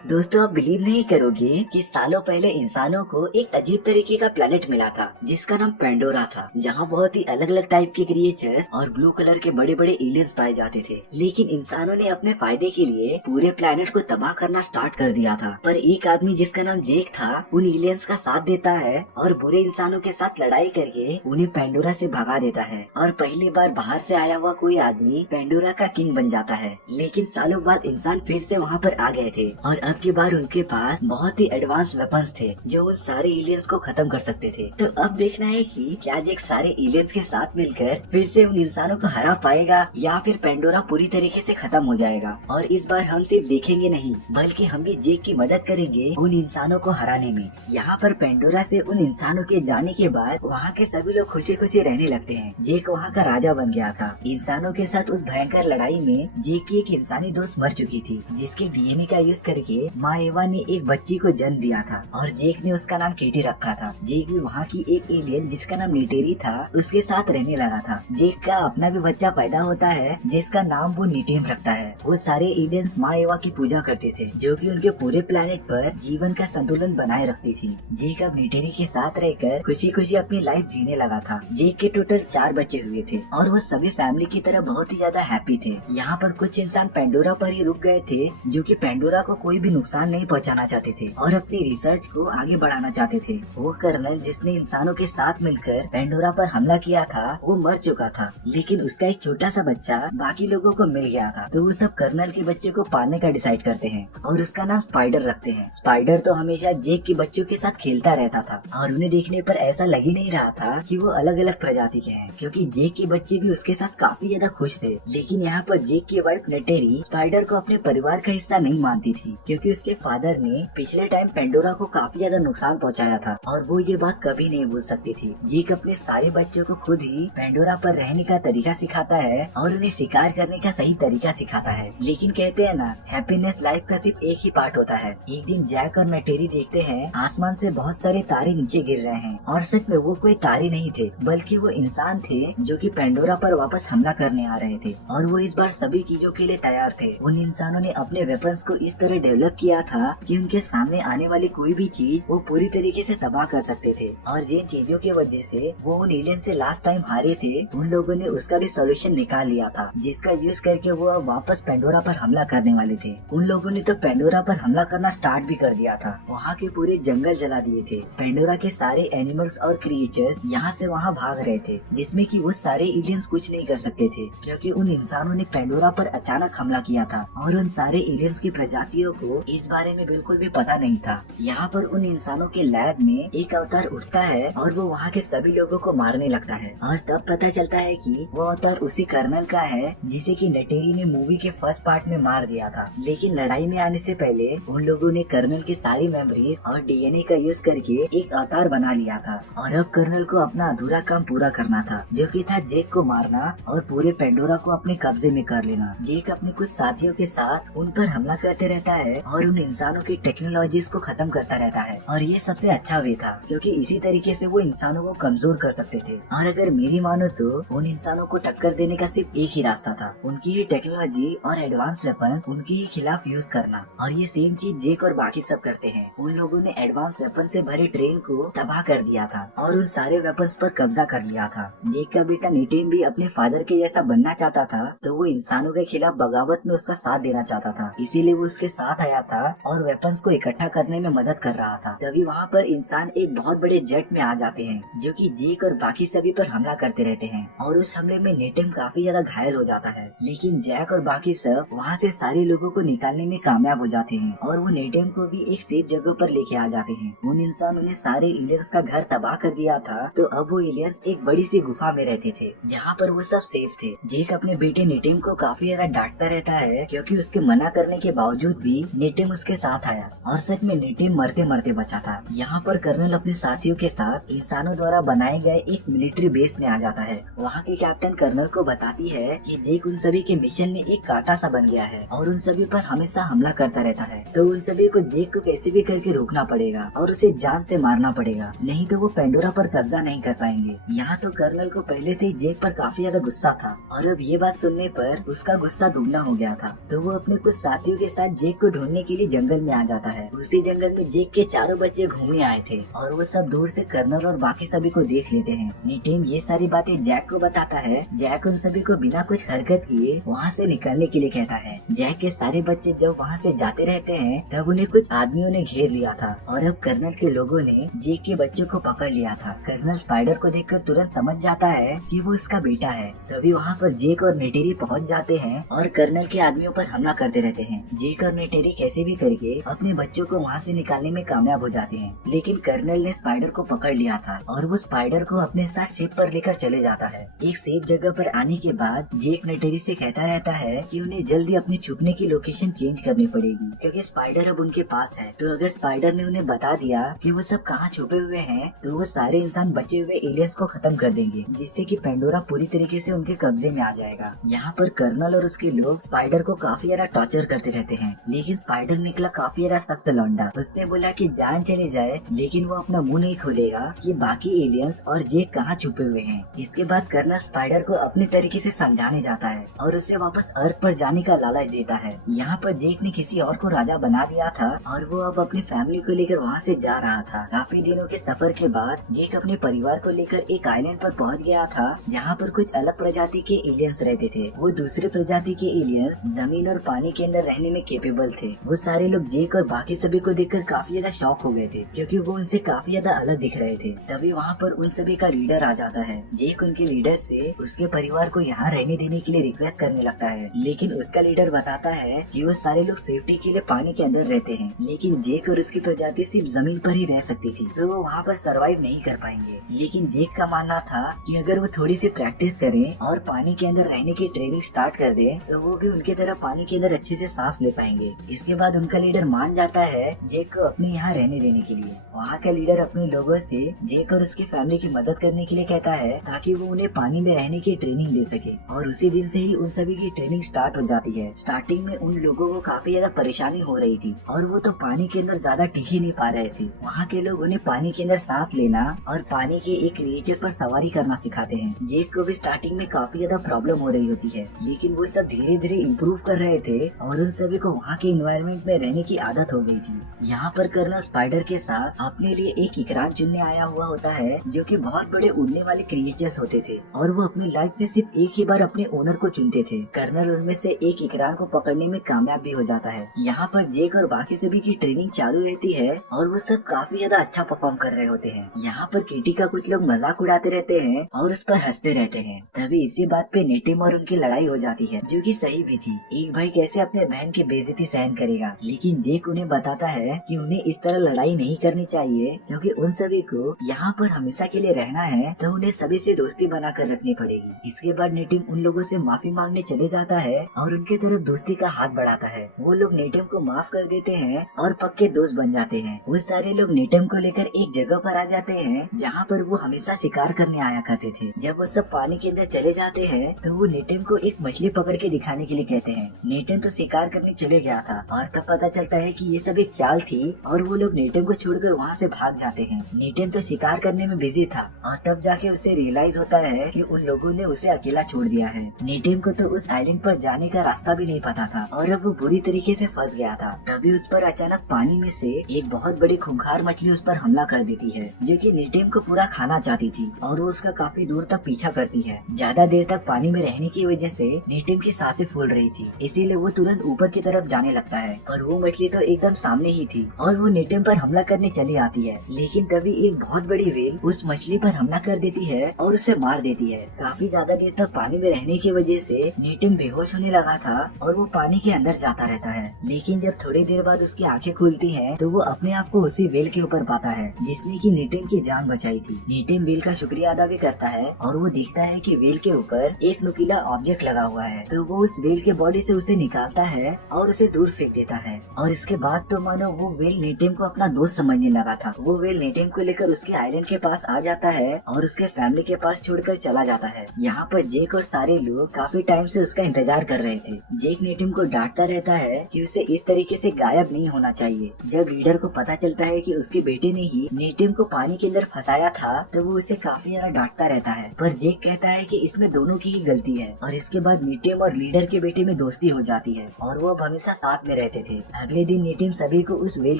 दोस्तों, आप बिलीव नहीं करोगे कि सालों पहले इंसानों को एक अजीब तरीके का प्लेनेट मिला था जिसका नाम पेंडोरा था, जहाँ बहुत ही अलग अलग टाइप के क्रिएचर्स और ब्लू कलर के बड़े बड़े एलियंस पाए जाते थे। लेकिन इंसानों ने अपने फायदे के लिए पूरे प्लेनेट को तबाह करना स्टार्ट कर दिया था। पर एक आदमी जिसका नाम जेक था उन एलियंस का साथ देता है और बुरे इंसानों के साथ लड़ाई करके उन्हें पेंडोरा से भगा देता है और पहली बार बाहर से आया हुआ कोई आदमी पेंडोरा का किंग बन जाता है। लेकिन सालों बाद इंसान फिर से वहाँ पर आ गए थे और अब की बार उनके पास बहुत ही एडवांस वेपन्स थे जो उन सारे एलियंस को खत्म कर सकते थे। तो अब देखना है कि क्या जेक सारे एलियंस के साथ मिलकर फिर से उन इंसानों को हरा पाएगा या फिर पेंडोरा पूरी तरीके से खत्म हो जाएगा। और इस बार हम सिर्फ देखेंगे नहीं बल्कि हम भी जेक की मदद करेंगे उन इंसानों को हराने में। यहाँ पर पेंडोरा से उन इंसानों के जाने के बाद वहाँ के सभी लोग खुशी खुशी रहने लगते हैं। जेक वहाँ का राजा बन गया था। इंसानों के साथ उस भयंकर लड़ाई में जेक की एक इंसानी दोस्त मर चुकी थी जिसके डीएनए का यूज करके माँ एवा ने एक बच्ची को जन्म दिया था और जेक ने उसका नाम केटी रखा था। जेक भी वहाँ की एक एलियन जिसका नाम नीटेरी था उसके साथ रहने लगा था। जेक का अपना भी बच्चा पैदा होता है जिसका नाम वो नीटेम रखता है। वो सारे एलियंस माँ एवा की पूजा करते थे जो कि उनके पूरे प्लेनेट पर जीवन का संतुलन बनाए रखती थी। जेक अब नीटेरी के साथ रहकर खुशी खुशी अपनी लाइफ जीने लगा था। जेक के टोटल 4 बच्चे हुए थे और वो सभी फैमिली की तरह बहुत ही ज्यादा हैप्पी थे। यहाँ पर कुछ इंसान पेंडोरा पर ही रुक गए थे जो कि पेंडोरा को कोई भी नुकसान नहीं पहुँचाना चाहते थे और अपनी रिसर्च को आगे बढ़ाना चाहते थे। वो कर्नल जिसने इंसानों के साथ मिलकर पेंडोरा पर हमला किया था वो मर चुका था, लेकिन उसका एक छोटा सा बच्चा बाकी लोगों को मिल गया था। तो वो सब कर्नल के बच्चे को पालने का डिसाइड करते हैं और उसका नाम स्पाइडर रखते हैं। स्पाइडर तो हमेशा जेक के बच्चों के साथ खेलता रहता था और उन्हें देखने पर ऐसा लग ही नहीं रहा था कि वो अलग अलग प्रजाति के हैं, क्योंकि जेक के बच्चे भी उसके साथ काफी ज्यादा खुश थे। लेकिन यहाँ पर जेक की वाइफ नेटेरी स्पाइडर को अपने परिवार का हिस्सा नहीं मानती थी, क्योंकि उसके फादर ने पिछले टाइम पेंडोरा को काफी ज्यादा नुकसान पहुंचाया था और वो ये बात कभी नहीं भूल सकती थी। जेक अपने सारे बच्चों को खुद ही पेंडोरा पर रहने का तरीका सिखाता है और उन्हें शिकार करने का सही तरीका सिखाता है। लेकिन कहते हैं ना, हैप्पीनेस लाइफ का सिर्फ एक ही पार्ट होता है। एक दिन जैक और नेटेरी देखते हैं आसमान से बहुत सारे तारे नीचे गिर रहे हैं और सच में वो कोई तारे नहीं थे बल्कि वो इंसान थे जो कि पेंडोरा पर वापस हमला करने आ रहे थे और वो इस बार सभी चीजों के लिए तैयार थे। उन इंसानों ने अपने वेपन्स को इस तरह डेवलप किया था कि उनके सामने आने वाली कोई भी चीज वो पूरी तरीके से तबाह कर सकते थे। और जिन चीजों की वजह से वो उन एलियन से लास्ट टाइम हारे थे उन लोगों ने उसका भी सॉल्यूशन निकाल लिया था, जिसका यूज करके वो अब वापस पेंडोरा पर हमला करने वाले थे। उन लोगों ने तो पेंडोरा पर हमला करना स्टार्ट भी कर दिया था। वहाँ के पूरे जंगल जला दिए थे। पेंडोरा के सारे एनिमल्स और क्रिएचर्स यहाँ से वहाँ भाग रहे थे, जिसमें कि वो सारे एलियंस कुछ नहीं कर सकते थे क्योंकि उन इंसानों ने पेंडोरा पर अचानक हमला किया था और उन सारे एलियंस की प्रजातियों को इस बारे में बिल्कुल भी पता नहीं था। यहाँ पर उन इंसानों के लैब में एक अवतार उठता है और वो वहाँ के सभी लोगों को मारने लगता है और तब पता चलता है कि वो अवतार उसी कर्नल का है जिसे कि नेटेरी ने मूवी के फर्स्ट पार्ट में मार दिया था। लेकिन लड़ाई में आने से पहले उन लोगों ने कर्नल की सारी मेमोरीज और डीएनए का यूज करके एक अवतार बना लिया था और अब कर्नल को अपना अधूरा काम पूरा करना था, जो कि था जेक को मारना और पूरे पेंडोरा को अपने कब्जे में कर लेना। जेक अपने कुछ साथियों के साथ उन पर हमला करते रहता है और उन इंसानों की टेक्नोलॉजीज को खत्म करता रहता है और ये सबसे अच्छा वे था क्योंकि इसी तरीके से वो इंसानों को कमजोर कर सकते थे। और अगर मेरी मानो तो उन इंसानों को टक्कर देने का सिर्फ एक ही रास्ता था, उनकी ही टेक्नोलॉजी और एडवांस वेपन्स उनके ही खिलाफ यूज करना। और ये सेम चीज जेक और बाकी सब करते हैं। उन लोगों ने एडवांस वेपन से भरे ट्रेन को तबाह कर दिया था और उन सारे वेपन्स पर कब्जा कर लिया था। जेक का बेटा नीटेम भी अपने फादर के जैसा बनना चाहता था, तो वो इंसानों के खिलाफ बगावत में उसका साथ देना चाहता था, इसीलिए वो उसके साथ आया था और वेपन्स को इकट्ठा करने में मदद कर रहा था। तभी वहाँ पर इंसान एक बहुत बड़े जेट में आ जाते हैं जो कि जेक और बाकी सभी पर हमला करते रहते हैं और उस हमले में नेटेम काफी ज्यादा घायल हो जाता है। लेकिन जैक और बाकी सब वहाँ से सारे लोगों को निकालने में कामयाब हो जाते हैं और वो नेटेम को भी एक सेफ जगह पर लेके आ जाते हैं। उन इंसानों ने सारे एलियंस का घर तबाह कर दिया था, तो अब वो एलियंस एक बड़ी सी गुफा में रहते थे जहाँ पर वो सब सेफ थे। जेक अपने बेटे नेटेम को काफी ज्यादा डांटता रहता है क्योंकि उसके मना करने के बावजूद भी नेटेम उसके साथ आया और सच में नेटेम मरते मरते बचा था। यहाँ पर कर्नल अपने साथियों के साथ इंसानों द्वारा बनाए गए एक मिलिट्री बेस में आ जाता है। वहाँ की कैप्टन कर्नल को बताती है कि जेक उन सभी के मिशन में एक कांटा सा बन गया है और उन सभी पर हमेशा हमला करता रहता है, तो उन सभी को जेक को कैसे भी करके रोकना पड़ेगा और उसे जान से मारना पड़ेगा, नहीं तो वो पेंडोरा पर कब्जा नहीं कर पाएंगे। यहाँ तो कर्नल को पहले से ही जेक पर काफी ज्यादा गुस्सा था और अब ये बात सुनने पर उसका गुस्सा दुगना हो गया था, तो वो अपने कुछ साथियों के साथ जेक को ढूंढने ढूंढने के लिए जंगल में आ जाता है। उसी जंगल में जेक के चारों बच्चे घूमने आए थे और वो सब दूर से कर्नल और बाकी सभी को देख लेते हैं। निटिम ये सारी बातें जैक को बताता है। जैक उन सभी को बिना कुछ हरकत किए वहाँ से निकलने के लिए कहता है। जैक के सारे बच्चे जब वहाँ से जाते रहते हैं तब उन्हें कुछ आदमियों ने घेर लिया था और अब कर्नल के लोगों ने जेक के बच्चों को पकड़ लिया था। कर्नल स्पाइडर को देखकर तुरंत समझ जाता है कि वो उसका बेटा है। तभी वहाँ पर जेक और नेटेरी पहुँच जाते हैं और कर्नल के आदमियों पर हमला करते रहते हैं। जेक और नेटेरी कैसे भी करके अपने बच्चों को वहाँ से निकालने में कामयाब हो जाते हैं, लेकिन कर्नल ने स्पाइडर को पकड़ लिया था और वो स्पाइडर को अपने साथ शिप पर लेकर चले जाता है। एक सेफ जगह पर आने के बाद जेक नेटेरी से कहता रहता है कि उन्हें जल्दी अपनी छुपने की लोकेशन चेंज करनी पड़ेगी क्योंकि स्पाइडर अब उनके पास है। तो अगर स्पाइडर ने उन्हें बता दिया कि वो सब कहाँ छुपे हुए हैं तो वो सारे इंसान बचे हुए एलियंस को खत्म कर देंगे, जिससे कि पेंडोरा पूरी तरीके से उनके कब्जे में आ जाएगा। यहाँ पर कर्नल और उसके लोग स्पाइडर को काफी ज्यादा टॉर्चर करते रहते हैं, लेकिन स्पाइडर निकला काफी ज्यादा सख्त लौंडा। उसने बोला कि जान चली जाए लेकिन वो अपना मुंह नहीं खोलेगा कि बाकी एलियंस और जेक कहाँ छुपे हुए हैं। इसके बाद कर्नल स्पाइडर को अपने तरीके से समझाने जाता है और उसे वापस अर्थ पर जाने का लालच देता है। यहाँ पर जेक ने किसी और को राजा बना दिया था और वो अब अपनी फैमिली को लेकर वहाँ से जा रहा था। काफी दिनों के सफर के बाद जेक अपने परिवार को लेकर एक आइलैंड पर पहुँच गया था जहाँ पर कुछ अलग प्रजाति के एलियंस रहते थे। वो दूसरे प्रजाति के एलियंस जमीन और पानी के अंदर रहने में केपेबल थे। वो सारे लोग जेक और बाकी सभी को देखकर काफी ज्यादा शॉक हो गए थे क्योंकि वो उनसे काफी ज्यादा अलग दिख रहे थे। तभी वहाँ पर उन सभी का लीडर आ जाता है। जेक उनके लीडर से उसके परिवार को यहाँ रहने देने के लिए रिक्वेस्ट करने लगता है, लेकिन उसका लीडर बताता है कि वो सारे लोग सेफ्टी के लिए पानी के अंदर रहते हैं, लेकिन जेक और उसकी प्रजाति सिर्फ जमीन पर ही रह सकती थी, तो वो वहाँ पर सरवाइव नहीं कर पाएंगे। लेकिन जेक का मानना था कि अगर वो थोड़ी सी प्रैक्टिस करें और पानी के अंदर रहने की ट्रेनिंग स्टार्ट कर दे तो वो भी उनके तरह पानी के अंदर अच्छे से सांस ले पाएंगे। इसके बाद उनका लीडर मान जाता है जेक को अपने यहाँ रहने देने के लिए। वहाँ का लीडर अपने लोगों से जेक और उसकी फैमिली की मदद करने के लिए कहता है ताकि वो उन्हें पानी में रहने की ट्रेनिंग दे सके, और उसी दिन से ही उन सभी की ट्रेनिंग स्टार्ट हो जाती है। स्टार्टिंग में उन लोगों को काफी ज्यादा परेशानी हो रही थी और वो तो पानी के अंदर ज्यादा टिक ही नहीं पा रहे थे। वहाँ के लोग उन्हें पानी के अंदर सांस लेना और पानी के एक क्रिएचर पर सवारी करना सिखाते हैं। जेक को भी स्टार्टिंग में काफी ज्यादा प्रॉब्लम हो रही होती है, लेकिन वो सब धीरे धीरे इम्प्रूव कर रहे थे और उन सभी को वहाँ के इन्वायरमेंट में रहने की आदत हो गई थी। यहाँ पर कर्नल स्पाइडर के साथ अपने लिए एक इकरार चुनने आया हुआ होता है जो कि बहुत बड़े उड़ने वाले क्रिएचर्स होते थे और वो अपनी लाइफ में सिर्फ एक ही बार अपने ओनर को चुनते थे। कर्नल उनमें से एक इकरार को पकड़ने में कामयाब भी हो जाता है। यहाँ पर जेक और बाकी सभी की ट्रेनिंग चालू रहती है और वो सब काफी ज्यादा अच्छा परफॉर्म कर रहे होते हैं। यहाँ पर किटी का कुछ लोग मजाक उड़ाते रहते हैं और उस पर हंसते रहते हैं। तभी इसी बात पे नेटिम और उनकी लड़ाई हो जाती है जो कि सही भी थी। एक भाई कैसे अपने बहन की बेइज्जती सहन करेगा, लेकिन जेक उन्हें बताता है कि उन्हें इस तरह लड़ाई नहीं करनी चाहिए क्योंकि उन सभी को यहाँ पर हमेशा के लिए रहना है तो उन्हें सभी से दोस्ती बना कर रखनी पड़ेगी। इसके बाद नेटिम उन लोगों से माफी मांगने चले जाता है और उनके तरफ दोस्ती का हाथ बढ़ाता है। वो लोग नेटिम को माफ कर देते हैं और पक्के दोस्त बन जाते हैं। वो सारे लोग नेटिम को लेकर एक जगह पर आ जाते हैं जहाँ पर वो हमेशा शिकार करने आया करते थे। जब वो सब पानी के अंदर चले जाते हैं तो वो नेटिम को एक मछली पकड़ के दिखाने के लिए कहते हैं। नेटिम तो शिकार करने चले गया था और तब पता चलता है कि ये सब एक चाल थी और वो लोग नेटिम को छोड़कर वहाँ से भाग जाते हैं। नेटिम तो शिकार करने में बिजी था और तब जाके उसे रियलाइज होता है कि उन लोगों ने उसे अकेला छोड़ दिया है। नेटिम को तो उस आइलैंड पर जाने का रास्ता भी नहीं पता था और अब वो बुरी तरीके से फंस गया था। तभी उस पर अचानक पानी में से एक बहुत बड़ी खूंखार मछली उस पर हमला कर देती है जो कि नेटिम को पूरा खाना चाहती थी और वो उसका काफी दूर तक पीछा करती है। ज्यादा देर तक पानी में रहने की वजह से नेटिम की सांसें फूल रही थी, इसीलिए वो तुरंत ऊपर की तरफ जाने लगता है। पर वो मछली तो एकदम सामने ही थी और वो नेटिम पर हमला करने चली आती है, लेकिन तभी एक बहुत बड़ी व्हेल उस मछली पर हमला कर देती है और उसे मार देती है। काफी ज्यादा देर तक पानी में रहने की वजह से नेटिम बेहोश होने लगा था और वो पानी के अंदर जाता रहता है। लेकिन जब थोड़ी देर बाद उसकी आंखें खुलती हैं, तो वो अपने आप को उसी व्हेल के ऊपर पाता है जिसने की नेटिम की जान बचाई थी। नेटिम व्हेल का शुक्रिया अदा भी करता है और वो देखता है कि व्हेल के ऊपर एक नुकीला ऑब्जेक्ट लगा हुआ है, तो वो उस व्हेल के बॉडी से उसे निकालता है और उसे दूर फेंक देता है। और इसके बाद तो मानो वो व्हेल नेटिम को अपना दोस्त समझने लगा था। वो व्हेल नेटिम को लेकर उसके आइलैंड के पास आ जाता है और उसके फैमिली के पास छोड़कर चला जाता है। यहाँ पर जेक और सारे लोग काफी टाइम से उसका इंतजार कर रहे थे। जेक नेटिम को डांटता रहता है कि उसे इस तरीके से गायब नहीं होना चाहिए। जब लीडर को पता चलता है कि उसके बेटे ने ही नेटिम को पानी के अंदर फंसाया था, तो वो उसे काफी ज्यादा डांटता रहता है। पर जेक कहता है कि इसमें दोनों की ही गलती है और इसके बाद नेटिम और लीडर के बेटे में दोस्ती हो जाती है और वो अब हमेशा साथ में रहते थे। अगले दिन नेटिम सभी को उस व्हेल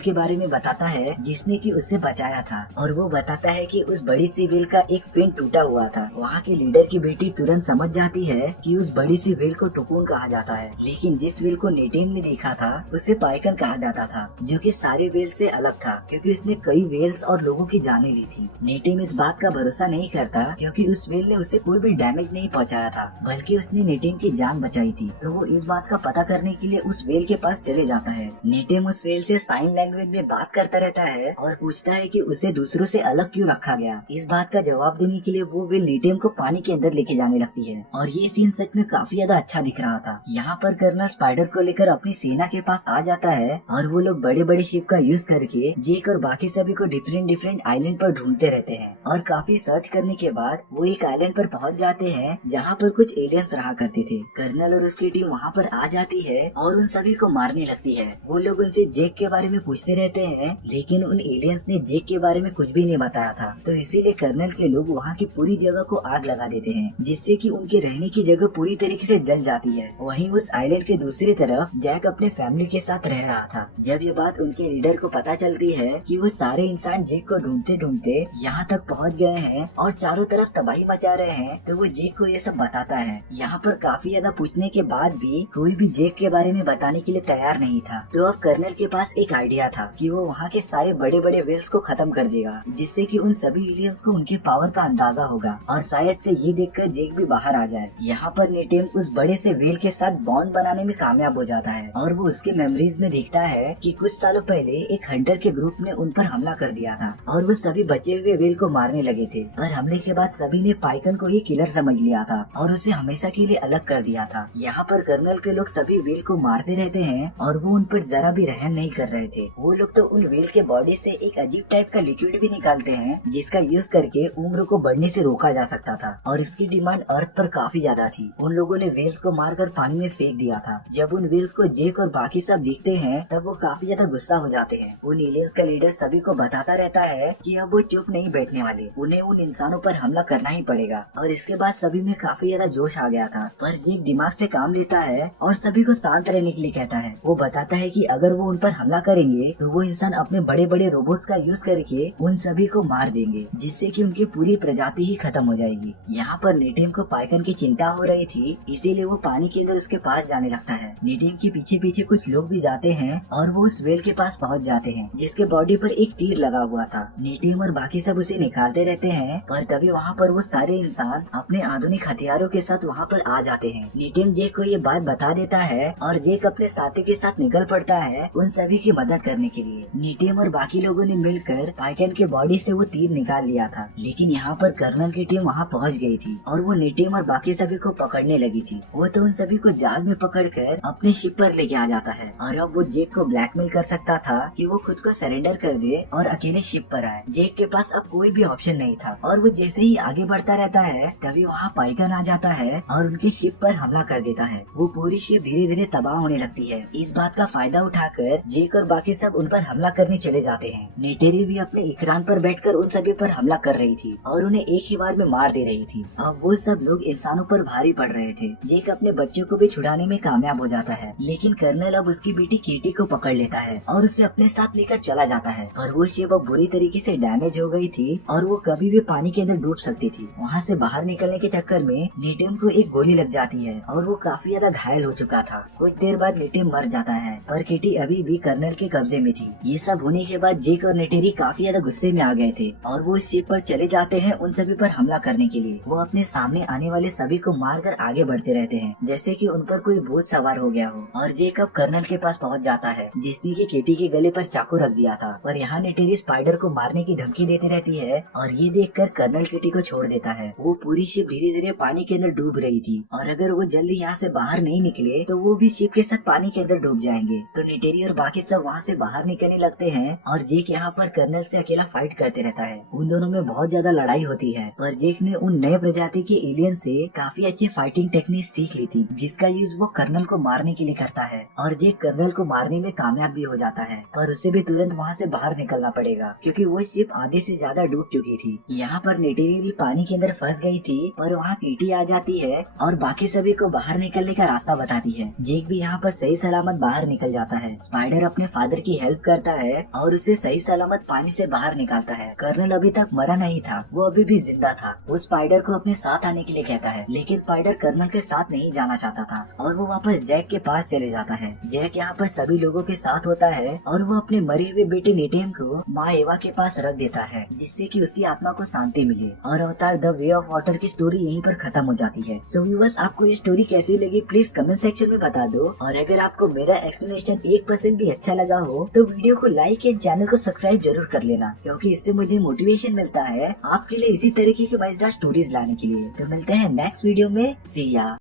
के बारे में बताता है जिसने कि उसे बचाया था, और वो बताता है कि उस बड़ी सी व्हेल का एक फिन टूटा हुआ था। वहाँ के लीडर की बेटी तुरंत समझ जाती है कि उस बड़ी सी व्हेल को टुकुन कहा जाता है, लेकिन जिस व्हेल को नेटिम ने देखा था उसे पाइकन कहा जाता था, जो कि सारे व्हेल से अलग था क्योंकि उसने कई व्हेल्स और लोगों की जानें ली थी। नेटिम इस बात का भरोसा नहीं करता क्योंकि उस व्हेल ने उसे कोई भी डैमेज नहीं पहुंचाया था, बल्कि उसने नेटिम की जान बचाई थी। तो वो इस बात का पता करने के लिए उस व्हेल के पास चले जाता है। नेटिम उस व्हेल से साइन लैंग्वेज में बात करता रहता है और पूछता है कि उसे दूसरों से अलग क्यों रखा गया। इस बात का जवाब देने के लिए वो व्हेल नेटिम को पानी के अंदर लेके जाने लगती है, और ये सीन सच में काफी ज्यादा अच्छा दिख रहा था। यहाँ पर कर्नल स्पाइडर को लेकर अपनी सेना के पास आ जाता है और वो लोग बड़े बड़े शिप का यूज करके जेक और बाकी सभी को डिफरेंट आइलैंड पर ढूंढते रहते हैं, और काफी सर्च करने के बाद वो एक आइलैंड पर पहुंच जाते हैं जहाँ पर कुछ एलियंस रहा करते थे। कर्नल और उसकी टीम वहाँ पर आ जाती है और उन सभी को मारने लगती है। वो लोग उनसे जेक के बारे में पूछते रहते हैं, लेकिन उन एलियंस ने जेक के बारे में कुछ भी नहीं बताया था, तो इसीलिए कर्नल के लोग वहाँ की पूरी जगह को आग लगा देते हैं, जिससे कि उनके रहने की जगह पूरी तरीके से जल जाती है। वहीं उस आइलैंड के दूसरी तरफ जैक अपने फैमिली के साथ रह रहा था। जब ये बात उनके लीडर को पता चलती है कि वो सारे इंसान जेक को ढूंढते ढूंढते यहाँ तक पहुँच गए हैं और चारों तरफ तबाही मचा रहे हैं, तो वो जेक को ये सब बताता है। यहाँ पर काफी ज्यादा पूछने के बाद भी कोई भी जेक के बारे में बताने के लिए तैयार नहीं था। तो अब कर्नल के पास एक आइडिया था कि वो वहाँ के सारे बड़े बड़े व्हेल्स को खत्म कर देगा, जिससे कि उन सभी एलियंस को उनके पावर का अंदाजा होगा और शायद से ये देखकर जेक भी बाहर आ जाए। यहाँ पर नेटिम उस बड़े से व्हेल के साथ बॉन्ड बनाने में कामयाब हो जाता है, और वो उसके मेमोरीज में देखता है कि कुछ सालों पहले एक हंटर के ग्रुप ने उन पर हमला कर दिया था और वो सभी बचे हुए व्हेल को मारने लगे थे, पर हमले के बाद सभी ने पाइकन को ही किलर समझ लिया था और उसे हमेशा के लिए अलग कर दिया था। यहाँ पर कर्नल के लोग सभी व्हेल को मारते रहते हैं और वो उन पर जरा भी रहम नहीं कर रहे थे। वो लोग तो उन व्हेल के बॉडी से एक अजीब टाइप का लिक्विड भी निकालते हैं, जिसका यूज करके उम्र को बढ़ने से रोका जा सकता था, और इसकी डिमांड अर्थ पर काफी ज्यादा थी। उन लोगों ने व्हेल्स को मारकर पानी में फेंक दिया था। जब उन व्हेल्स को जेक और बाकी सब दिखते हैं तब वो काफी ज्यादा गुस्सा हो जाते हैं। उन एलियंस का लीडर सभी को बताता रहता है कि अब वो चुप नहीं बैठने वाले, उन्हें उन इंसानों पर हमला करना ही पड़ेगा। और इसके बाद सभी में काफी ज्यादा जोश आ गया था, पर जेक दिमाग से काम लेता है और सभी को शांत रहने के लिए कहता है। वो बताता है कि अगर वो उन पर हमला करेंगे तो वो इंसान अपने बड़े बड़े रोबोट्स का यूज करके उन सभी को मार देंगे, जिससे कि उनकी पूरी प्रजाति ही खत्म हो जाएगी। यहाँ पर नेटिम को पाइकन की चिंता हो रही थी, इसीलिए वो पानी के अंदर उसके पास जाने लगता है। नेटिम के पीछे पीछे कुछ लोग भी जाते हैं और वो उस व्हेल के पास पहुँच जाते हैं, जिसके बॉडी पर एक तीर लगा हुआ था। नेटिम और बाकी सब उसे निकालते रहते हैं, पर तभी वहाँ पर वो सारे इंसान अपने आधुनिक हथियारों के साथ वहाँ पर आ जाते हैं। नेटिम जेक को ये बात बता देता है और जेक अपने साथियों के साथ निकल पड़ता है उन सभी की मदद करने के लिए। नेटिम और बाकी लोगों ने मिलकर पाइकन के बॉडी से वो तीर निकाल लिया था, लेकिन यहाँ पर कर्नल की टीम वहाँ पहुँच गई थी और वो नेटिम और बाकी सभी को पकड़ने लगी थी। वो तो उन सभी को जाल में पकड़कर अपने शिप पर लेके आ जाता है, और अब वो जेक को ब्लैकमेल कर सकता था कि वो खुद को सरेंडर कर दे और अकेले शिप पर आए। जेक के पास अब कोई भी ऑप्शन नहीं था, और वो जैसे ही आगे बढ़ता रहता है तभी वहाँ पाइकन आ जाता है और उनकी शिप पर हमला कर देता है। वो पूरी शिप धीरे धीरे तबाह होने लगती है। इस बात का फायदा उठाकर जेक और बाकी सब उन पर हमला करने चले जाते हैं। नेटेरी भी अपने इकरान पर बैठकर उन सभी पर हमला कर रही थी और उन्हें एक ही बार में मार दे रही थी। अब वो सब लोग इंसानों पर भारी पड़ रहे थे। जेक अपने बच्चों को भी छुड़ाने में कामयाब हो जाता है, लेकिन कर्नल अब उसकी बेटी कीटी को पकड़ लेता है और उसे अपने साथ लेकर चला जाता है। और वो शिप अब बुरी तरीके से डैमेज हो गई थी और वो कभी भी पानी के अंदर डूब सकती थी। वहाँ से बाहर निकलने के चक्कर में नेटिम को एक गोली लग जाती है और वो काफी ज्यादा घायल हो चुका था। कुछ देर बाद नेटिम मर जाता है, पर किटी अभी भी कर्नल के कब्जे में थी। ये सब होने के बाद जेक और नेटेरी काफी ज्यादा गुस्से में आ गए थे और वो इस शिप पर चले जाते हैं उन सभी पर हमला करने के लिए। वो अपने सामने आने वाले सभी को मारकर आगे बढ़ते रहते हैं, जैसे कि उन पर कोई भूत सवार हो गया हो। और जेक अब कर्नल के पास पहुंच जाता है, जिसने की केटी के गले पर चाकू रख दिया था। पर यहाँ नेटेरी स्पाइडर को मारने की धमकी देती रहती है और ये देखकर कर्नल किटी को छोड़ देता है। वो पूरी शिप धीरे धीरे पानी के अंदर डूब रही थी और अगर वो जल्दी यहाँ से बाहर नहीं निकले तो वो भी शिप के साथ पानी के अंदर डूब जाएंगे। तो नेटेरी और बाकी सब वहाँ से बाहर निकलने लगते हैं और जेक यहाँ पर कर्नल से अकेला फाइट करते रहता है। उन दोनों में बहुत ज्यादा लड़ाई होती है, पर जेक ने उन नए प्रजाति के एलियन से काफी अच्छी फाइटिंग टेक्निक सीख ली थी, जिसका यूज वो कर्नल को मारने के लिए करता है। और जेक कर्नल को मारने में कामयाब भी हो जाता है, पर उसे भी तुरंत वहाँ से बाहर निकलना पड़ेगा क्योंकि वो शिप आधे से ज्यादा डूब चुकी थी। यहाँ पर नेटेरी भी पानी के अंदर फंस गई थी, पर वहाँ कीटी आ जाती है और बाकी सभी को बाहर निकलने का रास्ता बताती है। जेक भी यहाँ पर सही सलामत सलामत बाहर निकल जाता है। स्पाइडर अपने फादर की हेल्प करता है और उसे सही सलामत पानी से बाहर निकालता है। कर्नल अभी तक मरा नहीं था, वो अभी भी जिंदा था। वो स्पाइडर को अपने साथ आने के लिए कहता है, लेकिन स्पाइडर कर्नल के साथ नहीं जाना चाहता था और वो वापस जैक के पास चले जाता है। जैक यहाँ पर सभी लोगों के साथ होता है और वो अपने मरे हुए बेटे नेटेम को माँ एवा के पास रख देता है, जिससे कि उसकी आत्मा को शांति मिले। और अवतार द वे ऑफ वाटर की स्टोरी यहीं पर खत्म हो जाती है। सो व्यूअर्स, आपको ये स्टोरी कैसी लगी प्लीज कमेंट सेक्शन में बता दो। और अगर आपको मेरा एक्सप्लेनेशन 1% भी अच्छा लगा हो तो वीडियो को लाइक एंड चैनल को सब्सक्राइब जरूर कर लेना, क्योंकि इससे मुझे मोटिवेशन मिलता है आपके लिए इसी तरीके की मजेदार स्टोरीज लाने के लिए। तो मिलते हैं नेक्स्ट वीडियो में। सी या।